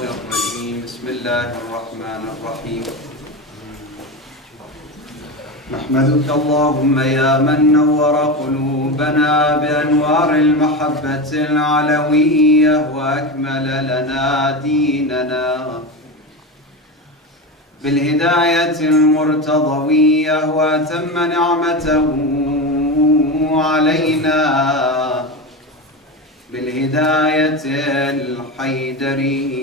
الشيطان الرجيم بسم الله الرحمن الرحيم نحمدك اللهم يا من نور قلوبنا بأنوار المحبة العلوية وأكمل لنا ديننا بالهداية المرتضوية وأتم نعمته علينا بالهداية الحيدرية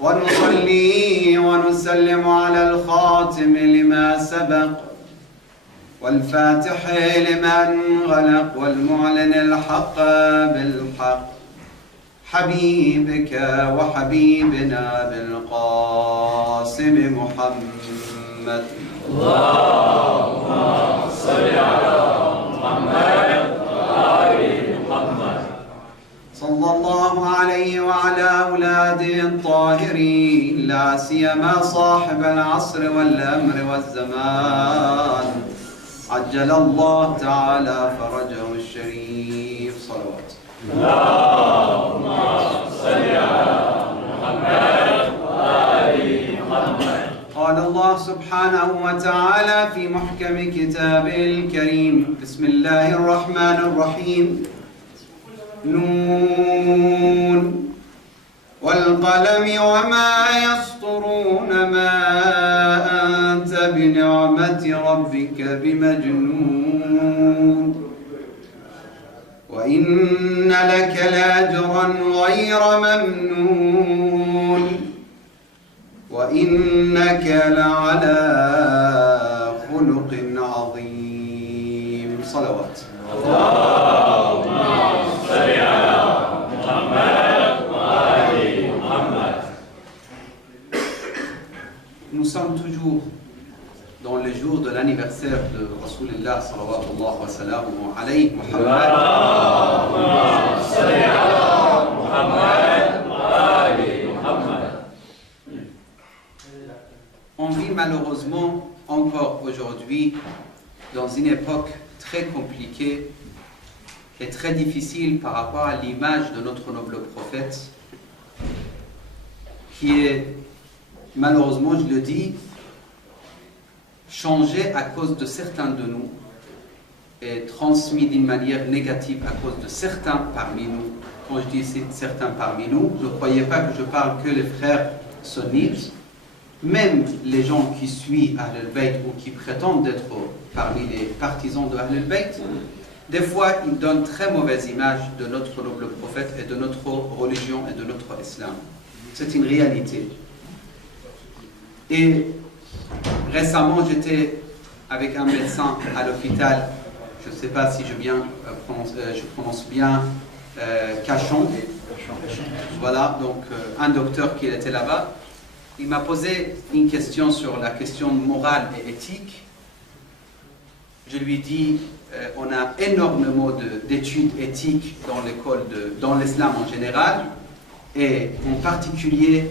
ونصلي ونسلم على الخاتم لما سبق والفاتح لما انغلق والمعلن الحق بالحق حبيبك وحبيبنا بالقاسم محمد اللهم صل على محمد وآل محمد صلى الله عليه وعلى أولاده الطاهرين لا سيما صاحب العصر والأمر والزمان عجل الله تعالى فرجه الشريف صلوات اللهم صل على محمد وآل محمد قال الله سبحانه وتعالى في محكم كتابه الكريم بسم الله الرحمن الرحيم نون والقلم وما يسطرون ما أنت بنعمة ربك بمجنون وإن لك لأجرا غير ممنون وإنك لعلى خلق عظيم صلوات اللهم صل على محمد وآل محمد. Nous sommes toujours dans les jours de l'anniversaire de Rasulullah sallallahu alayhi wa Muhammad. اللهم صل على محمد وآل محمد. On vit malheureusement encore aujourd'hui dans une époque très compliquée et très difficile par rapport à l'image de notre noble prophète qui est, malheureusement je le dis, changé à cause de certains de nous et transmis d'une manière négative à cause de certains parmi nous. Quand je dis certains parmi nous, ne croyez pas que je parle que les frères sunnites. Même les gens qui suivent Ahl al-Bayt ou qui prétendent être parmi les partisans de Ahl al-Bayt, des fois ils donnent très mauvaise image de notre noble prophète et de notre religion et de notre islam. C'est une réalité. Et récemment j'étais avec un médecin à l'hôpital, je ne sais pas si je prononce bien, Cachon. Voilà, donc un docteur qui était là-bas. Il m'a posé une question sur la question morale et éthique. Je lui ai dit, on a énormément d'études éthiques dans l'islam en général, et en particulier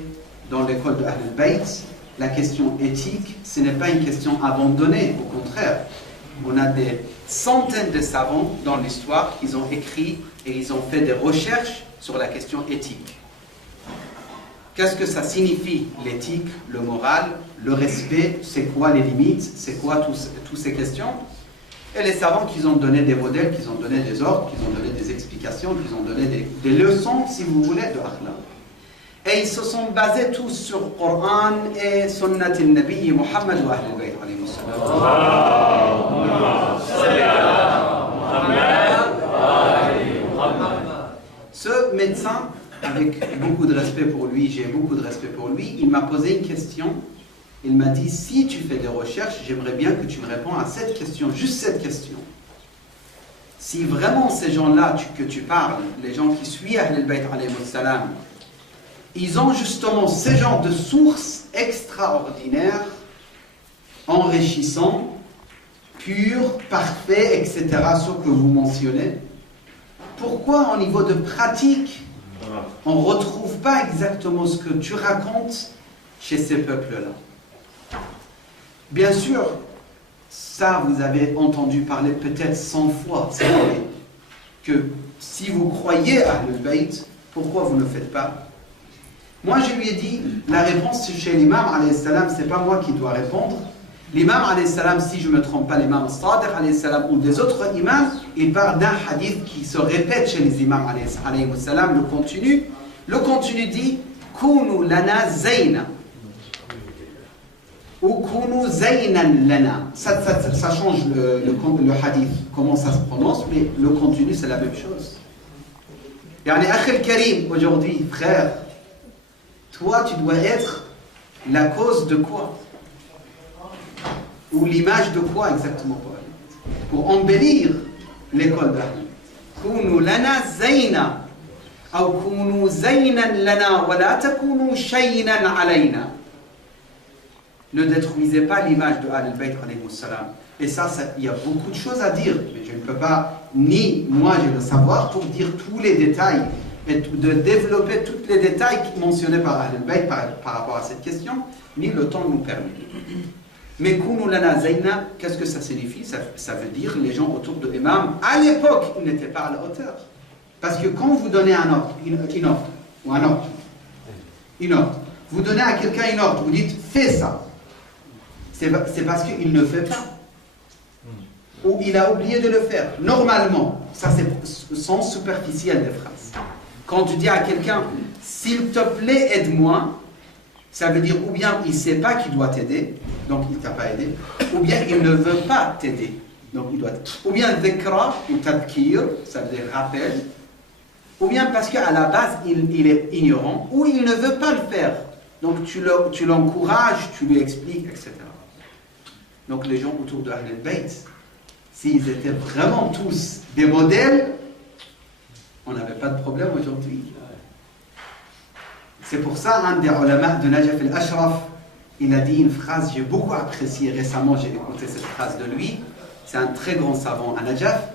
dans l'école de Ahl al-Bayt. La question éthique, ce n'est pas une question abandonnée, au contraire. On a des centaines de savants dans l'histoire qui ont écrit et ils ont fait des recherches sur la question éthique. Qu'est-ce que ça signifie l'éthique, le moral, le respect, c'est quoi les limites, c'est quoi toutes ces questions? Et les savants qui ont donné des modèles, qui ont donné des ordres, qui ont donné des explications, qui ont donné des leçons, si vous voulez, de akhlaq. Et ils se sont basés tous sur le Coran et Sunnat al-Nabi Muhammad wa Ahl al-Bayt alayhi salam. Ce médecin, avec beaucoup de respect pour lui, j'ai beaucoup de respect pour lui, il m'a posé une question. Il m'a dit, si tu fais des recherches, j'aimerais bien que tu me réponds à cette question, juste cette question. Si vraiment ces gens-là que tu parles, les gens qui suivent Ahl al-Bayt alayhi salam, ils ont justement ce genre de sources extraordinaires, enrichissants, purs, parfaits, etc., ce que vous mentionnez, pourquoi au niveau de pratique, on ne retrouve pas exactement ce que tu racontes chez ces peuples-là? Bien sûr, ça vous avez entendu parler peut-être 100 fois, c'est vrai, que si vous croyez à Ahl al-Bayt, Pourquoi vous ne le faites pas? Moi, je lui ai dit, la réponse chez l'imam, alayhi salam, c'est pas moi qui dois répondre. L'imam, alayhi salam, si je ne me trompe pas, l'imam Sadiq, alayhi salam, ou des autres imams, il parle d'un hadith qui se répète chez les imams, alayhi salam, le contenu. Le contenu dit, Kunu lana zayna. Ou Kunu zaynan lana. Ça change le hadith, comment ça se prononce, mais le contenu, c'est la même chose. Yani, Akhil Karim, aujourd'hui, frère, toi, tu dois être la cause de quoi? Ou l'image de quoi exactement? Pour embellir l'école d'Ahmed. Kunu lana zayna. Ou kunu zaynan lana. Wa la takunu shaynan alayna. Ne détruisez pas l'image de Ahl-Bayt alayhi salam. Et ça, il y a beaucoup de choses à dire. Mais je ne peux pas, ni moi j'ai le savoir, pour dire tous les détails. Et de développer tous les détails mentionnés par Ahl-Bayt par rapport à cette question, ni le temps nous permet. Mais Kunu lana zayna, qu'est-ce que ça signifie? Ça veut dire les gens autour de l'imam, à l'époque, ils n'étaient pas à la hauteur. Parce que quand vous donnez un ordre, une ordre, vous donnez à quelqu'un une ordre, vous dites fais ça. C'est parce qu'il ne fait pas. Ou il a oublié de le faire. Normalement, ça c'est le sens superficiel des phrases. Quand tu dis à quelqu'un, s'il te plaît, aide-moi, ça veut dire ou bien il ne sait pas qu'il doit t'aider, donc il ne t'a pas aidé, ou bien il ne veut pas t'aider, donc il doit t'aider. Ou bien dhikra ou tadkir, ça veut dire rappel, ou bien parce qu'à la base il est ignorant, ou il ne veut pas le faire. Donc tu l'encourages, tu lui expliques, etc. Donc les gens autour de Ahl-Bayt, s'ils étaient vraiment tous des modèles, on n'avait pas de problème aujourd'hui. C'est pour ça, un des ulama de Najaf al-Ashraf, il a dit une phrase, j'ai beaucoup apprécié récemment, j'ai écouté cette phrase de lui. C'est un très grand savant à Najaf,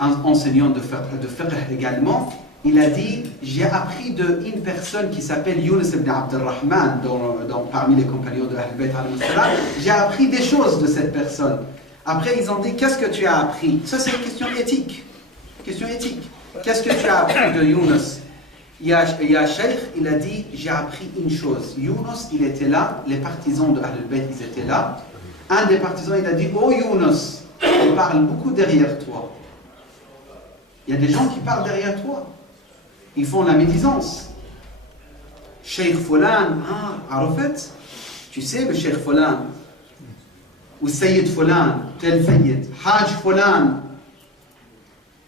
un enseignant de fiqh également. Il a dit, j'ai appris d'une personne qui s'appelle Yunus ibn Abdurrahman, parmi les compagnons de Ahl-Bayt, j'ai appris des choses de cette personne. Après, ils ont dit, qu'est-ce que tu as appris? Ça, c'est une question éthique. Qu'est-ce que tu as appris de Yunus? Il y a Cheikh, il a dit, j'ai appris une chose. Yunus, il était là, les partisans de Ahl-Bayt, ils étaient là. Un des partisans, il a dit, oh Yunus, il parle beaucoup derrière toi. Il y a des gens qui parlent derrière toi. Ils font la médisance. Cheikh Fulan, Arafat, tu sais le Cheikh Fulan, ou Sayyid Fulan, tel Sayyid, Hajj Fulan.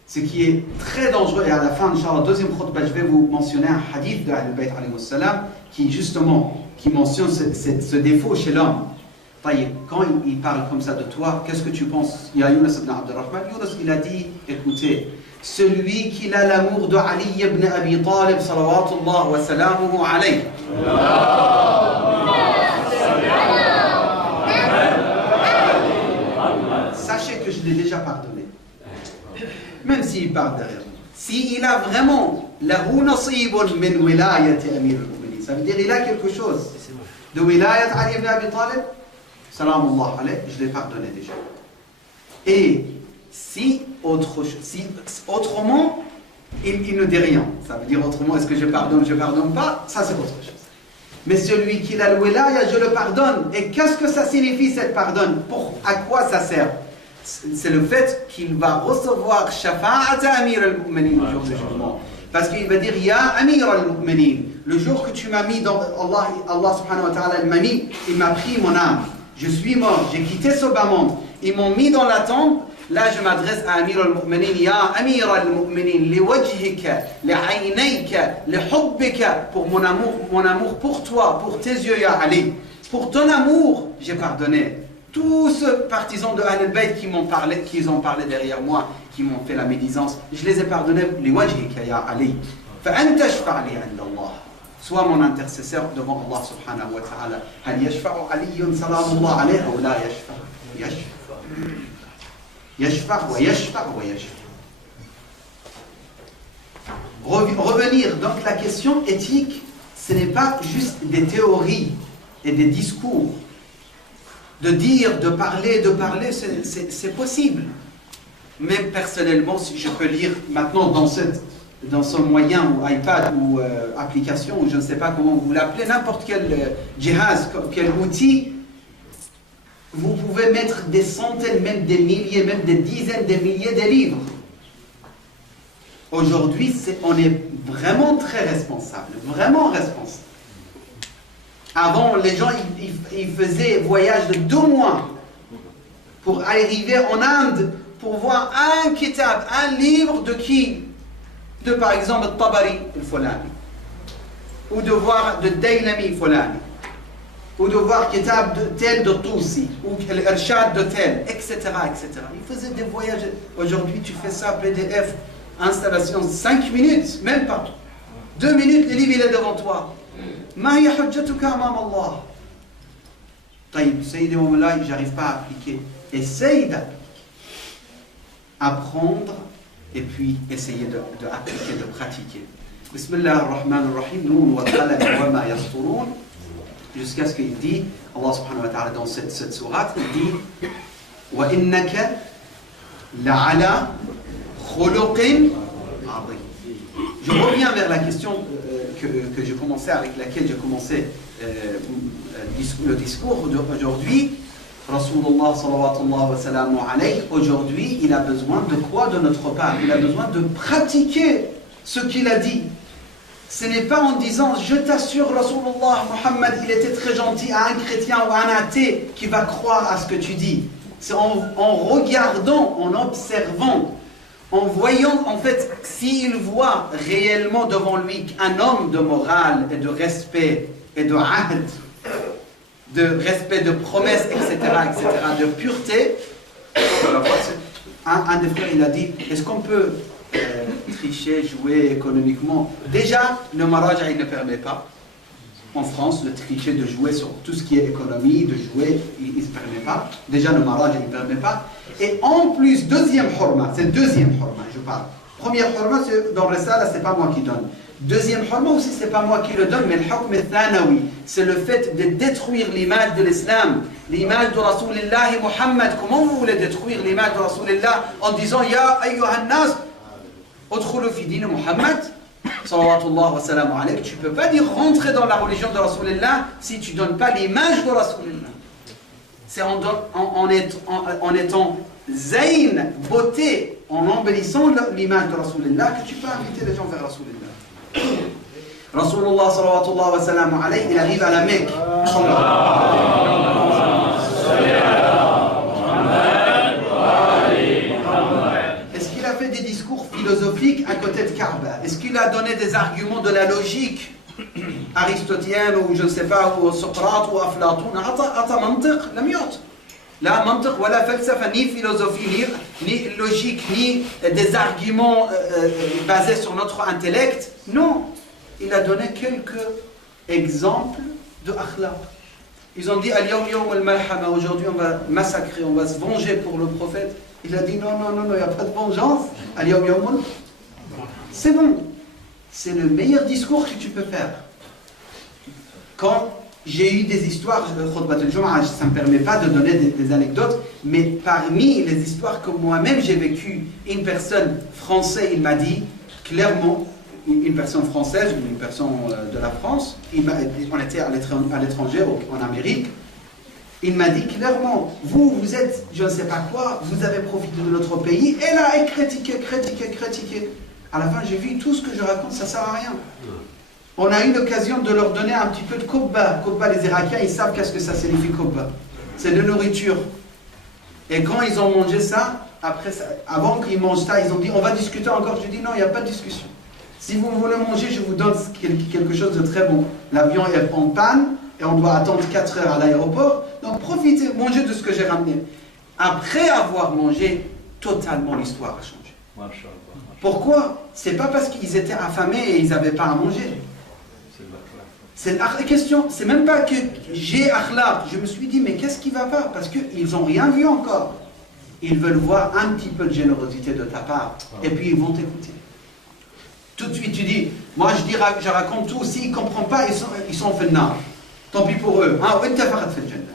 Ce qui est très dangereux, et à la fin, Inch'Allah, deuxième khutbah, je vais vous mentionner un hadith de Ahl-Bayt qui mentionne ce défaut chez l'homme. Quand il parle comme ça de toi, qu'est-ce que tu penses? Il y a Yunus ibn Abdurrahman. Yunus, il a dit, écoutez, celui qui a l'amour de Ali ibn Abi Talib, salawatullah wa salamuhu alayhi. Sachez que je l'ai déjà pardonné. Même s'il parle derrière moi. S'il a vraiment lahu nasibun min wilayati Amir al-Mu'minin, ça veut dire il a quelque chose de wilayat Ali ibn Abi Talib, salamullah alayhi, je l'ai pardonné déjà. Et si autrement, il ne dit rien. Ça veut dire autrement, est-ce que je pardonne pas, ça c'est autre chose. Mais celui qui a le wilaya, je le pardonne. Et qu'est-ce que ça signifie cette pardon? À quoi ça sert? C'est le fait qu'il va recevoir shafa'at Amir al-Mu'minin au jour du jugement. Parce qu'il va dire, Ya Amir al-Mu'minin, le jour que tu m'as mis dans Allah subhanahu wa ta'ala, il m'a pris mon âme. Je suis mort, j'ai quitté ce bas monde. Ils m'ont mis dans la tombe. Là, je m'adresse à Amir al-Mu'minin, Ya Amir al-Mu'minin, li wajhika, li aynayka, li hubbika, pour mon amour pour toi, pour tes yeux, Ya Ali. Pour ton amour, j'ai pardonné. Tous ceux partisans de Ahl-Bayt qui ont parlé derrière moi, qui m'ont fait la médisance, je les ai pardonnés, li wajhika, Ya Ali. Fa'anta shfa'li 'inda Allah. Sois mon intercesseur devant Allah subhanahu wa ta'ala. Hal yashfa'u Aliyyun salamullah alayhi ou la yashfa'? Yashfa' wa yashfa' wa yashfa'. Revenir, donc la question éthique, ce n'est pas juste des théories et des discours. De dire, de parler, c'est possible. Mais personnellement, si je peux lire maintenant dans cette dans son moyen, ou iPad, ou application, ou je ne sais pas comment vous l'appelez, n'importe quel jihaz, quel outil, vous pouvez mettre des centaines, même des milliers, même des dizaines de milliers de livres. Aujourd'hui, on est vraiment très responsable, vraiment responsable. Avant, les gens, ils faisaient voyage de 2 mois pour arriver en Inde, pour voir un kitab, un livre de qui? De par exemple Tabari al-Fulani, ou de voir de Daylami al-Fulani, ou de voir kitab de tel de Tousi, ou l'Irshad de tel, etc., etc. Ils faisaient des voyages. Aujourd'hui, tu fais ça, PDF, installation, 5 minutes, même pas. 2 minutes, le livre il est devant toi. Ma hiya hujjatuka amam Allah. Taïb, Sayyidi wa Moulay, j'arrive pas à appliquer. Essaye d'appliquer. Apprendre et puis essayer d'appliquer, de pratiquer. Bismillah ar-Rahman ar-Rahim, Noun wa qalam wa ma yasturun. Jusqu'à ce qu'il dit, Allah subhanahu wa ta'ala dans cette sourate, il dit wa innaka la'ala khuluqin adhim. Je reviens vers la question que j'ai commencé, avec laquelle j'ai commencé le discours d'aujourd'hui. Rasulullah sallallahu alayhi wa sallam, aujourd'hui, il a besoin de quoi de notre part? Il a besoin de pratiquer ce qu'il a dit. Ce n'est pas en disant, je t'assure, Rasulullah, Muhammad, il était très gentil, à un chrétien ou à un athée qui va croire à ce que tu dis. C'est en regardant, en observant, en voyant, en fait, s'il voit réellement devant lui un homme de morale et de respect et de ahd, de respect, de promesses, etc., de pureté. Un des frères, il a dit, est-ce qu'on peut tricher, jouer économiquement? Déjà, le maraja, il ne permet pas. En France, de tricher, de jouer sur tout ce qui est économie, de jouer, il ne se permet pas. Déjà, le maraja, il ne permet pas. Et en plus, deuxième hurma, c'est deuxième hurma, je parle. Première hurma, c'est dans le Risala, c'est pas moi qui donne. Deuxième hurma aussi, c'est pas moi qui le donne, mais le hukm al-thanawi, c'est le fait de détruire l'image de l'islam, l'image de Rasulullah Muhammad. Comment vous voulez détruire l'image de Rasulullah en disant Ya ayyuhan nas, udkhulu fi din Muhammad, sallallahu wa sallam alayk. Tu peux pas dire rentrer dans la religion de Rasulullah si tu donnes pas l'image de Rasulullah. C'est en étant zayn, beauté, en embellissant l'image de Rasulullah que tu peux inviter les gens vers Rasulullah. Rasulullah sallallahu wa sallam alayhi, il arrive à la Mecque. Est-ce qu'il a fait des discours philosophiques à côté de Kaaba? Est-ce qu'il a donné des arguments de la logique aristotélien ou je ne sais pas, ou Socrate ou Aflatoun? Ata mantiq, lam yut. La mantiq ou la falsafa, ni philosophie, ni logique, ni des arguments basés sur notre intellect. Non, il a donné quelques exemples de akhlaq. Ils ont dit al-yawm yawm al-malhama, aujourd'hui on va massacrer, on va se venger pour le prophète. Il a dit non, il n'y a pas de vengeance. Al-yawm yawm, c'est bon. C'est le meilleur discours que tu peux faire. Quand j'ai eu des histoires, ça ne me permet pas de donner des anecdotes, mais parmi les histoires que moi-même j'ai vécues, une personne française, il m'a dit clairement, une personne française, une personne de la France, on était à l'étranger, en Amérique, il m'a dit clairement, vous êtes, je ne sais pas quoi, vous avez profité de notre pays, et là, et critiqué. À la fin, j'ai vu tout ce que je raconte, ça ne sert à rien. On a eu l'occasion de leur donner un petit peu de kubba. Kubba, les Irakiens, ils savent qu'est-ce que ça signifie kubba. C'est de nourriture. Et quand ils ont mangé ça, après ça, avant qu'ils mangent ça, ils ont dit, on va discuter encore. Je dis, non, il n'y a pas de discussion. Si vous voulez manger, je vous donne quelque chose de très bon. L'avion est en panne et on doit attendre 4 heures à l'aéroport. Donc profitez, mangez de ce que j'ai ramené. Après avoir mangé, totalement l'histoire a changé. Pourquoi? C'est pas parce qu'ils étaient affamés et ils n'avaient pas à manger. C'est la question, c'est même pas que j'ai akhlaq. Je me suis dit, mais qu'est-ce qui va pas? Parce qu'ils n'ont rien vu encore. Ils veulent voir un petit peu de générosité de ta part. Et puis ils vont t'écouter. Tout de suite, tu dis, moi je raconte tout. S'ils ne comprennent pas, ils sont fait nar. Tant pis pour eux.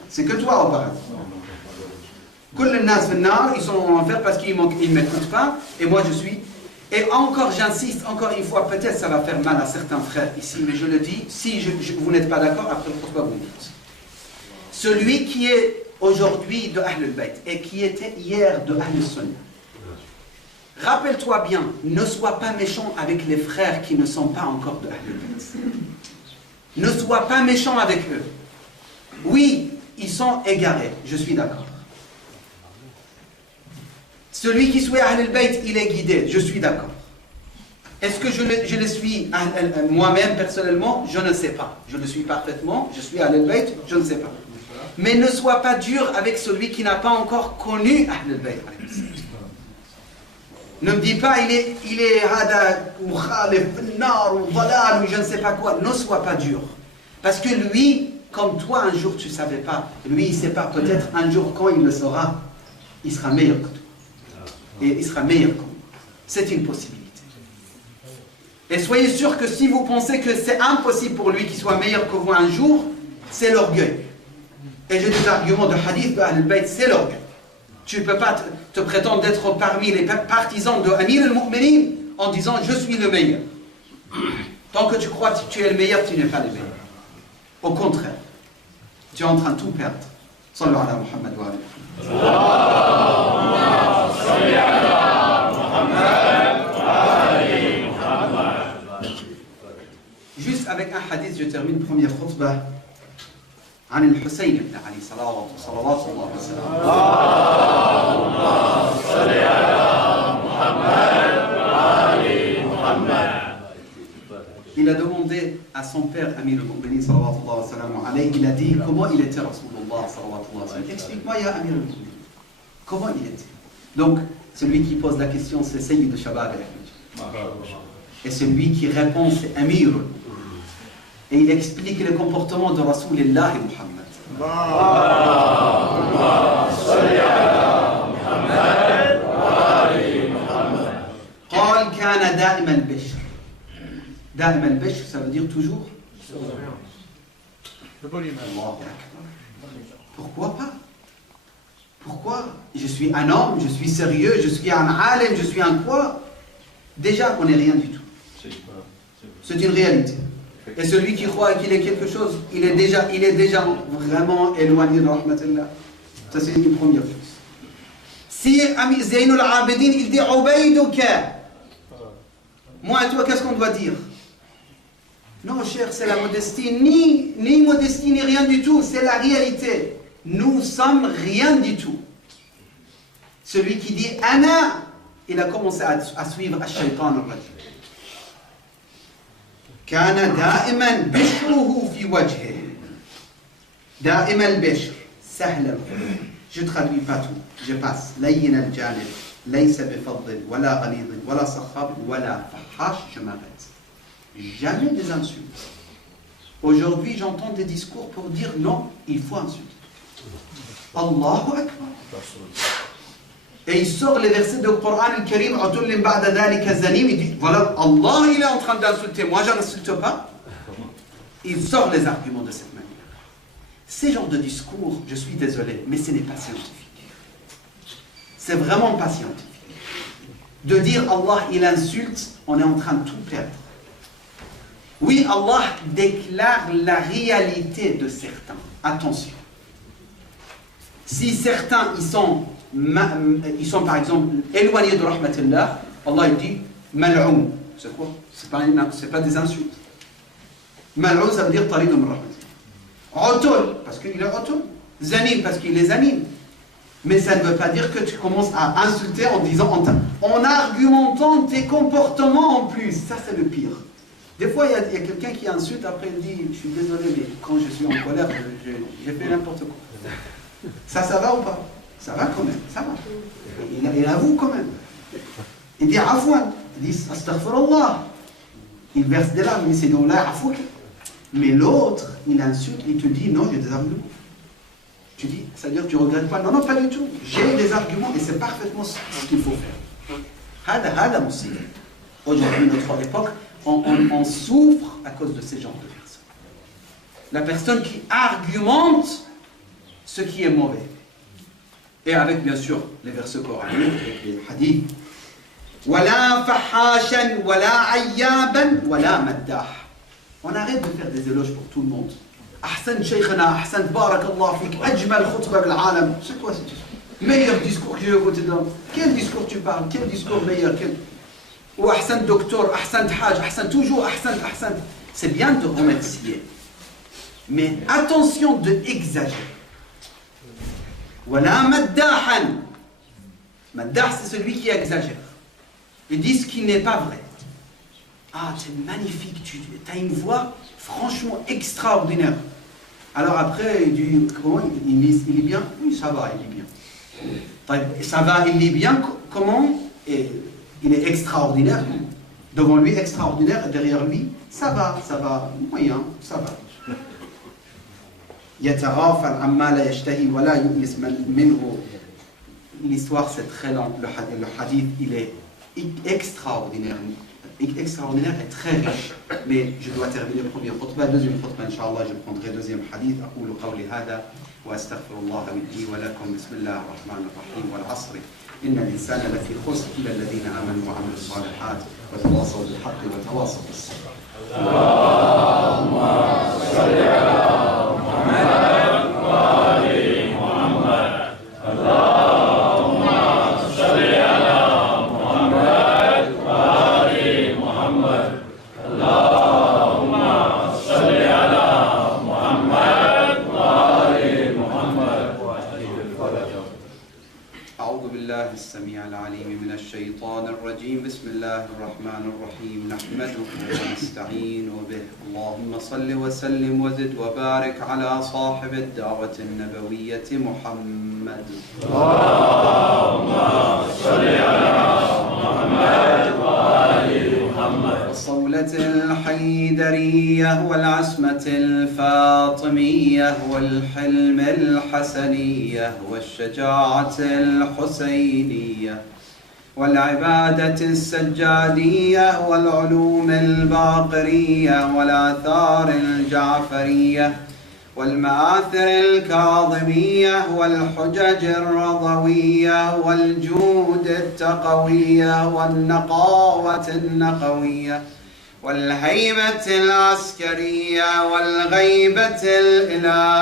C'est que toi au paradis. Tous les nas fait nar, ils sont en enfer parce qu'ils ne m'écoutent pas. Et moi je suis Et encore, j'insiste, encore une fois, peut-être ça va faire mal à certains frères ici, mais je le dis, si vous n'êtes pas d'accord, après pourquoi vous dites. Celui qui est aujourd'hui de Ahl al-Bayt et qui était hier de Ahl al-Sunnah, rappelle-toi bien, ne sois pas méchant avec les frères qui ne sont pas encore de Ahl al-Bayt. Ne sois pas méchant avec eux. Oui, ils sont égarés, je suis d'accord. Celui qui suit Ahl al-Bayt, il est guidé, je suis d'accord. Est-ce que je le suis moi-même personnellement? Je ne sais pas. Je le suis parfaitement, je suis Ahl al-Bayt, je ne sais pas. Mais ne sois pas dur avec celui qui n'a pas encore connu Ahl al-Bayt. Ne me dis pas, il est hada, ou khalif, nar, ou dalal, ou je ne sais pas quoi. Ne sois pas dur. Parce que lui, comme toi, un jour tu ne savais pas. Lui, il ne sait pas. Peut-être un jour, quand il le saura, il sera meilleur que toi. Et il sera meilleur que moi. C'est une possibilité. Et soyez sûr que si vous pensez que c'est impossible pour lui qu'il soit meilleur que vous un jour, c'est l'orgueil. Et j'ai des arguments de hadith de Ahl al-Bayt, c'est l'orgueil. Tu ne peux pas te prétendre d'être parmi les partisans de Amir al-Mu'minin en disant je suis le meilleur. Tant que tu crois que tu es le meilleur, tu n'es pas le meilleur. Au contraire, tu es en train de tout perdre. Sallallahu ala Muhammad wa juste avec un hadith, je termine première khutbah. عن الحسين بن علي صلوات الله وسلامه اللهم صل على محمد وآل محمد. Il a demandé à son père Amir al-Mu'minin sallallahu alayhi wa sallam, il a dit comment il était Rasulullah sallallahu alayhi wa sallam. Explique-moi ya Amir al-Mu'minin, comment il était. Donc celui qui pose la question c'est Sayyid al-Shabab et celui qui répond c'est Amir. Et il explique le comportement de Rasulullah et Muhammad. قال كان دائما البشر. دائما البشر, ça veut dire toujours. Pourquoi pas? Pourquoi? Je suis un homme, je suis sérieux, je suis un alim, je suis un quoi? Déjà, on n'est rien du tout. C'est une réalité. Et celui qui croit qu'il est quelque chose, il est déjà vraiment éloigné de Rahmatillah. Ça c'est une première chose. Si Zainul Abidin, il dit Ubayduka, moi et toi, qu'est-ce qu'on doit dire? Non, cher, c'est la modestie, ni modestie, ni rien du tout, c'est la réalité. Nous sommes rien du tout. Celui qui dit Ana, il a commencé à suivre Ash-Shaytan al-Rajim. كان دائما بشره في وجهه دائما البشر سهل الخلق. Je traduis pas tout, je passe. لين الجانب ليس بفضل ولا غليظ ولا صخاب ولا فحاش. Je m'arrête. Jamais des insultes. Aujourd'hui j'entends des discours pour dire non, il faut insulter. Allahu Akbar. Et il sort les versets du Coran al-Karim, il dit, voilà, Allah il est en train d'insulter, moi je n'insulte pas. Il sort les arguments de cette manière. Ces genres de discours, je suis désolé, mais ce n'est pas scientifique. C'est vraiment pas scientifique. De dire Allah il insulte, on est en train de tout perdre. Oui, Allah déclare la réalité de certains. Attention. Si certains, ils sont par exemple éloignés de Rahmatillah, Allah il dit Mal'oum. C'est quoi? C'est pas des insultes. Mal'oum ça veut dire Tarid min Rahmatillah. Otol, parce qu'il est otol. Zanim, parce qu'il est zanim. Mais ça ne veut pas dire que tu commences à insulter en disant, en argumentant tes comportements en plus. Ça c'est le pire. Des fois il y a quelqu'un qui insulte, après il dit je suis désolé, mais quand je suis en colère, j'ai fait n'importe quoi. Ça va ou pas? Ça va quand même, ça va. Il avoue quand même. Il dit afouan, il dit astaghfirullah. Il verse des larmes, il dit c'est non là, afouk. Mais l'autre, il insulte, il te dit non, j'ai des arguments. Tu dis, ça veut dire que tu ne regrettes pas? Non, non, pas du tout. J'ai des arguments et c'est parfaitement ce qu'il faut faire. Hada musib. Aujourd'hui, notre époque, on souffre à cause de ces genres de personnes. La personne qui argumente ce qui est mauvais. Et avec bien sûr les versets coraniques, les hadiths. ولا فحاشا ولا عيابا ولا مداح. On arrête de faire des éloges pour tout le monde. أحسن شيخنا, أحسن بارك الله فيك, أجمل خطبة بالعالم. C'est quoi cette histoire? Meilleur discours que j'ai écouté dans. Quel discours tu parles? Quel discours meilleur? Ou أحسن دكتور, أحسن حاج, أحسن toujours, أحسن. C'est bien de remercier. Mais attention de exagérer. ولا مداحا. Maddah, c'est celui qui exagère. Ils disent qu'il n'est pas vrai. Ah, tu es magnifique, tu as une voix franchement extraordinaire. Alors après, il dit, comment il est bien? Oui, ça va, il est bien. Ça va, il est bien, comment? Et il est extraordinaire. Devant lui, extraordinaire, et derrière lui, ça va, moyen, ça va. يتغافل عما لا يشتهي ولا يؤنس منه. L'histoire, c'est très long. Le hadith, il est extraordinaire. Extraordinaire et très riche. Mais je dois terminer le premier khutbah. Deuxième khutbah, Inch'Allah, je prendrai deuxième hadith. أقول قولي هذا وأستغفر الله لي ولكم. بسم الله الرحمن الرحيم. والعصر إن الإنسان لفي خسر إلا الذين آمنوا وعملوا الصالحات وتواصوا بالحق وتواصوا بالصبر. اللهم صل على محمد وآل محمد. اللهم صل على محمد وآل محمد. اللهم صل على محمد وآل محمد. أعوذ بالله السميع العليم من الشيطان الرجيم. بسم الله الرحمن الرحيم. نحمده ونستعين به. اللهم صل وسلم وزد وبارك على صاحب الدعوة النبوية محمد. اللهم صل على محمد وآل محمد. والصولة الحيدرية والعصمة الفاطمية والحلم الحسنية والشجاعة الحسينية والعبادة السجادية والعلوم الباقرية والآثار الجعفرية والمآثر الكاظمية والحجج الرضوية والجود التقوية والنقاوة النقوية والهيبة العسكرية والغيبة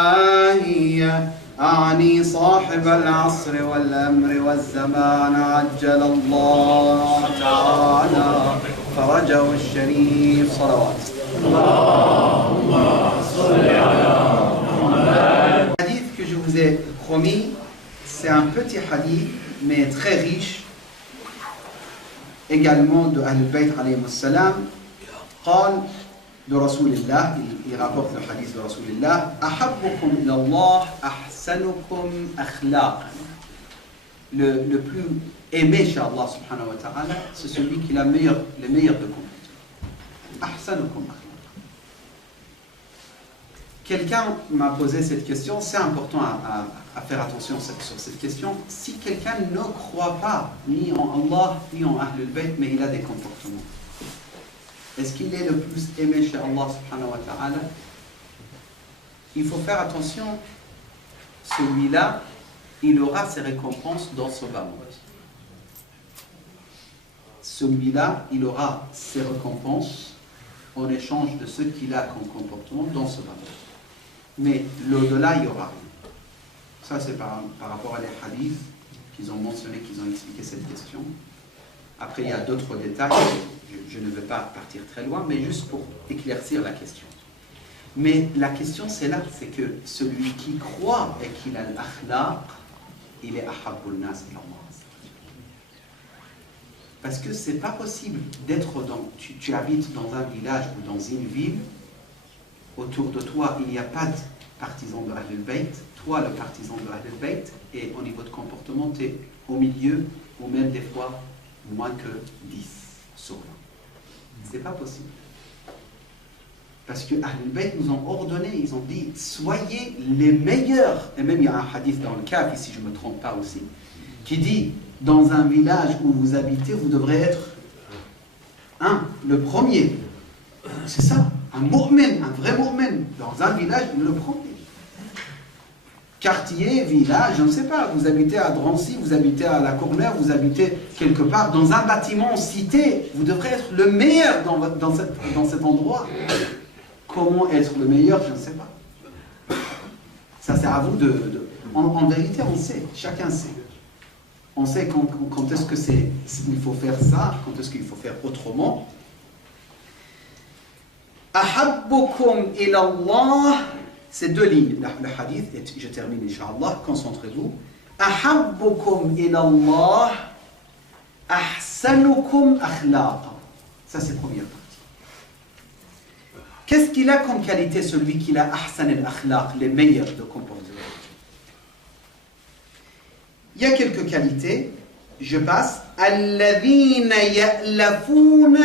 الإلهية. أعني صاحب العصر والأمر والزمان عجل الله تعالى فرجه الشريف. صلوات. اللهم صل على محمد. Le hadith que je vous ai promis, c'est un petit hadith mais très riche, également de Ahl al-Bayt alayhi salam. قال de Rasulillah, il rapporte le hadith de Rasulillah, أحبكم إلى الله أحسنكم أخلاقا. Le plus aimé chez Allah subhanahu wa ta'ala, c'est celui qui a le meilleur de comportement. أحسنكم أخلاقا. Quelqu'un m'a posé cette question, c'est important à faire attention sur cette question. Si quelqu'un ne croit pas ni en Allah ni en Ahl al-Bayt, mais il a des comportements, est-ce qu'il est le plus aimé chez Allah subhanahu wa ta'ala? Il faut faire attention, celui-là, il aura ses récompenses dans ce bas monde. Celui-là, il aura ses récompenses en échange de ce qu'il a comme comportement dans ce bas monde. Mais l'au-delà, il n'y aura rien. Ça, c'est par rapport à les hadiths qu'ils ont mentionné, qu'ils ont expliqué cette question. Après, il y a d'autres détails. Je ne vais pas partir très loin, mais juste pour éclaircir la question. Mais la question, c'est là, c'est que celui qui croit et qu'il a l'akhlaq, il est ahabbul nas ila Allah. Parce que c'est pas possible d'être dans... Tu habites dans un village ou dans une ville, autour de toi, il n'y a pas de partisan de Ahl al-Bayt, toi le partisan de Ahl al-Bayt, et au niveau de comportement, tu es au milieu, ou même des fois, moins que 10 sur 20. C'est pas possible. Parce que Ahl al-Bayt nous ont ordonné, ils ont dit, soyez les meilleurs. Et même il y a un hadith dans le Kafi, si je ne me trompe pas aussi, qui dit, dans un village où vous habitez, vous devrez être le premier. C'est ça, un mu'min, un vrai mu'min. Dans un village, le premier. quartier, village, je ne sais pas, vous habitez à Drancy, vous habitez à La Courneuve, vous habitez quelque part dans un bâtiment cité, vous devrez être le meilleur dans cet endroit. Comment être le meilleur, je ne sais pas. Ça c'est à vous en vérité, on sait, chacun sait. On sait quand est-ce que il faut faire ça, quand est-ce qu'il faut faire autrement. Ahabbukum ila Allah, c'est deux lignes, le hadith, et je termine, Inch'Allah, concentrez-vous. Ahabbukum ila Allah, ahsanukum akhlaqa. Ça, c'est la première partie. Qu'est-ce qu'il a comme qualité, celui qui a ahsan al-akhlaq, les meilleurs de comportement? Il y a quelques qualités, je passe. Alladhina ya'lafuna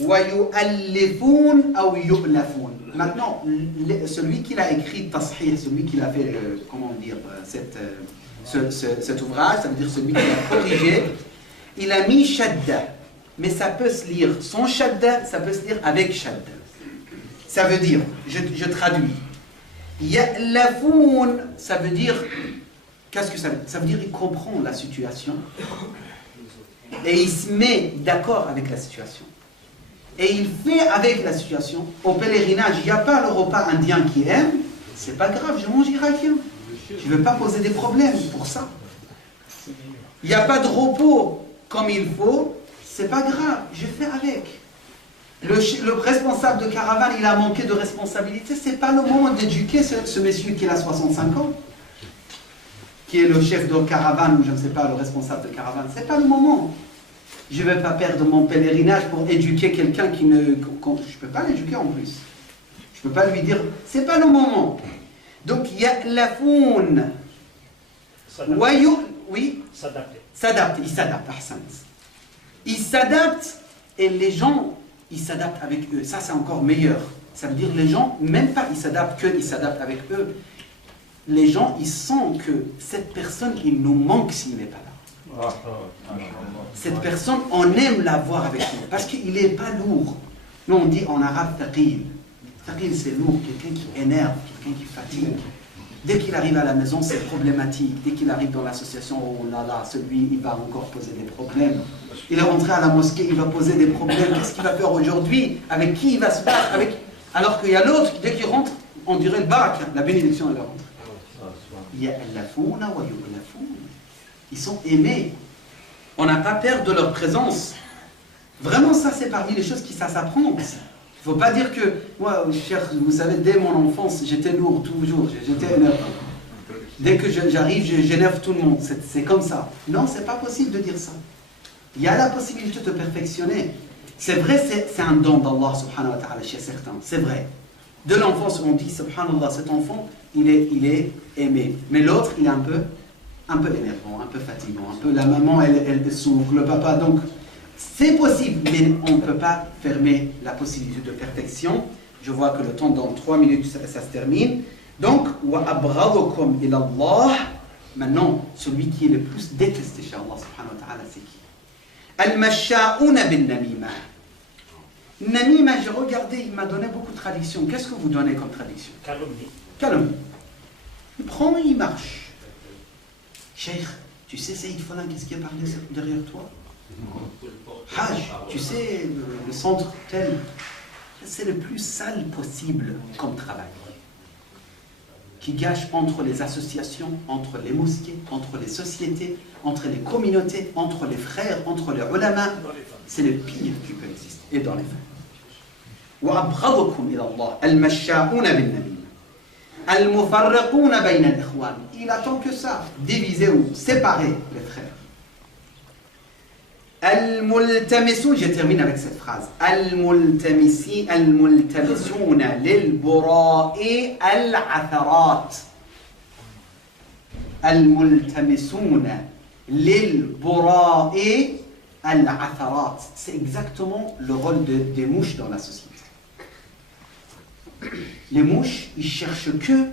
wa yu'allifun ou yu'lafun. Maintenant, celui qui l'a écrit Tashih, celui qui l'a fait, comment dire, cet ouvrage, ça veut dire celui qui l'a corrigé, il a mis shadda, mais ça peut se lire sans shadda, ça peut se lire avec shadda. Ça veut dire, je traduis, ya'lafun, ça veut dire, qu'est-ce que ça veut dire? Ça veut dire qu'il comprend la situation et il se met d'accord avec la situation. Et il fait avec la situation. Au pèlerinage, il n'y a pas le repas indien qui aime, c'est pas grave, je mange irakien. Je ne veux pas poser des problèmes pour ça. Il n'y a pas de repos comme il faut, c'est pas grave, je fais avec. Le responsable de caravane, il a manqué de responsabilité, c'est pas le moment d'éduquer ce monsieur qui a 65 ans, qui est le chef de caravane, ou je ne sais pas, le responsable de caravane, c'est pas le moment. Je ne vais pas perdre mon pèlerinage pour éduquer quelqu'un qui ne... Je ne peux pas l'éduquer en plus. Je ne peux pas lui dire, c'est pas le moment. Donc, ya'lafoun. Oui. S'adapte. Il s'adapte. Il s'adapte et les gens, ils s'adaptent avec eux. Ça, c'est encore meilleur. Ça veut dire les gens, même pas ils s'adaptent ils s'adaptent avec eux. Les gens, ils sentent que cette personne, il nous manque s'il n'est pas là. Cette personne, on aime la voir avec nous parce qu'il n'est pas lourd. Nous, on dit en arabe thaqil. Thaqil, c'est lourd, quelqu'un qui énerve, quelqu'un qui fatigue. Dès qu'il arrive à la maison, c'est problématique. Dès qu'il arrive dans l'association, oh là là, celui, il va encore poser des problèmes. Il est rentré à la mosquée, il va poser des problèmes. Qu'est-ce qu'il va faire aujourd'hui? Avec qui il va se battre? Alors qu'il y a l'autre, dès qu'il rentre, on dirait le barak, la bénédiction, elle rentre. Ils sont aimés. On n'a pas peur de leur présence. Vraiment, ça, c'est parmi les choses qui ça s'apprend. Il ne faut pas dire que, moi, cher, vous savez, dès mon enfance, j'étais lourd toujours, j'étais énervé. Dès que j'arrive, j'énerve tout le monde. C'est comme ça. Non, c'est pas possible de dire ça. Il y a la possibilité de perfectionner. C'est vrai, c'est un don d'Allah, subhanahu wa ta'ala, chez certains. C'est vrai. De l'enfance, on dit, subhanallah, cet enfant, il est aimé. Mais l'autre, il est un peu énervant, un peu fatigant, un peu la maman, elle souffre, le papa. Donc, c'est possible, mais on ne peut pas fermer la possibilité de perfection. Je vois que le temps, dans 3 minutes, ça se termine. Donc, wa abghadakum ila Allah. Maintenant, celui qui est le plus détesté chez Allah, subhanahu wa ta'ala, c'est qui? Al-masha'una bin namima. Namima, j'ai regardé, il m'a donné beaucoup de traductions. Qu'est-ce que vous donnez comme traduction? Calomnie. Calomnie. Il prend et il marche. Cheikh, tu sais Saïd Folan, qu'est-ce qui a parlé derrière toi? Hajj, tu sais, le centre tel, c'est le plus sale possible comme travail. Qui gâche entre les associations, entre les mosquées, entre les sociétés, entre les communautés, entre les frères, entre les ulama. C'est le pire qui peut exister. Et dans les femmes. وَأَبْغَضُكُمْ إِلَى اللَّهِ الْمَشَّاءُونَ بِالنَّمِيمَةِ الْمُفَرِّقُونَ بَيْنَ الْإِخْوَانِ. Il attend que ça, diviser ou séparer les frères. Al-multamisun, je termine avec cette phrase. Al-multamisuna lil-bura'i al-atharat. Al-multamisuna lil-bura'i al-atharat. C'est exactement le rôle des mouches dans la société. Les mouches, ils cherchent que...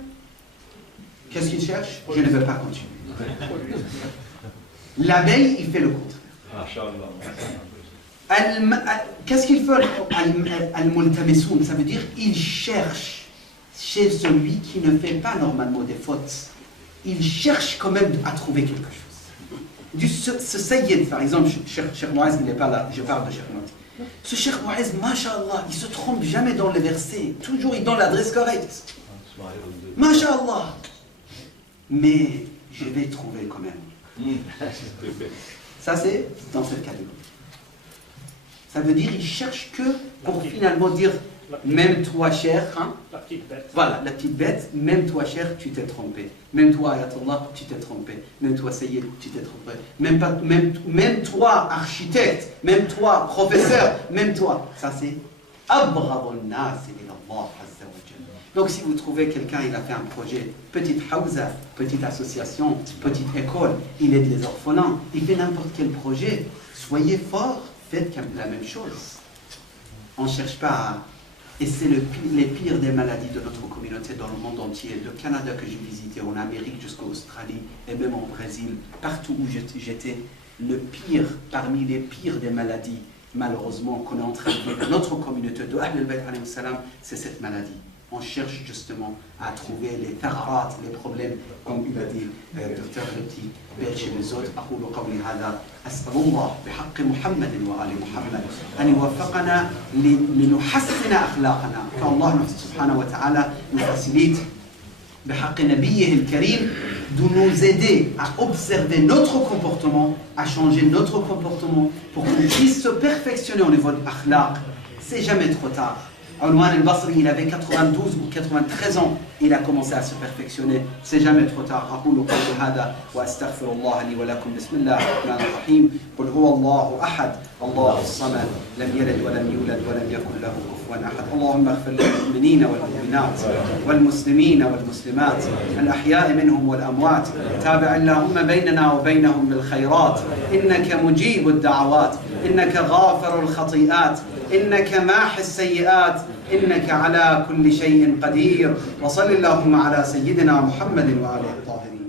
Qu'est-ce qu'ils cherchent? Je ne veux pas continuer. L'abeille, il fait le contraire. Qu'est-ce qu'il fait? Al-multamisoun, ça veut dire il cherche chez celui qui ne fait pas normalement des fautes, il cherche quand même à trouver quelque chose. Ce Sayyid, par exemple, Cheikh Mouaz, il n'est pas là, je parle de Cheikh Mouaz. Ce Cheikh Mouaz, masha'Allah, il se trompe jamais dans les versets, toujours il donne l'adresse correcte. Masha'Allah. Mais je vais trouver quand même. Ça, c'est dans cette catégorie. Ça veut dire qu'il cherche que pour finalement dire, même toi, cher, hein, La petite bête. voilà, la petite bête, même toi, cher, tu t'es trompé. Même toi, Ayatollah, tu t'es trompé. Même toi, Sayyid, tu t'es trompé. Même toi, architecte, même toi, professeur, même toi. Ça, c'est Abradun nas ila Allah azza wa jalla. Donc, si vous trouvez quelqu'un, il a fait un projet, petite hawza, petite association, petite école, il aide les orphelins, il fait n'importe quel projet, soyez forts, faites la même chose. On ne cherche pas à... Et c'est les pires des maladies de notre communauté dans le monde entier, du Canada que j'ai visité, en Amérique jusqu'en Australie, et même au Brésil, partout où j'étais, le pire, parmi les pires des maladies, malheureusement, qu'on est en train de vivre, notre communauté de Ahl al-Bayt alayhi salam, c'est cette maladie. On cherche justement à trouver les tararat, les problèmes, comme il a dit Dr. Repti, chez les autres. أقول قولي هذا أسأل الله بحق محمد وآل محمد أن يوفقنا لنحسن أخلاقنا كالله سبحانه وتعالى نفسليت بحق نبيه الكريم de nous aider à observer notre comportement, à changer notre comportement pour qu'on puisse se perfectionner au niveau de l'akhlaq. C'est jamais trop tard. Anouar al-Basri, il avait 92 ou 93 ans, il a commencé à se perfectionner. C'est jamais trop tard. أقول قولي هذا وأستغفر الله لي ولكم. بسم الله الرحمن الرحيم. قل هو الله أحد الله الصمد لم يلد ولم يولد ولم يكن له كفوا أحد. اللهم اغفر للمؤمنين والمؤمنات والمسلمين والمسلمات الأحياء منهم والأموات. تابع اللهم بيننا وبينهم بالخيرات. إنك مجيب الدعوات. إنك غافر الخطيئات. إنك ماحي السيئات. إنك على كل شيء قدير. وصل اللهم على سيدنا محمد وآله الطاهرين.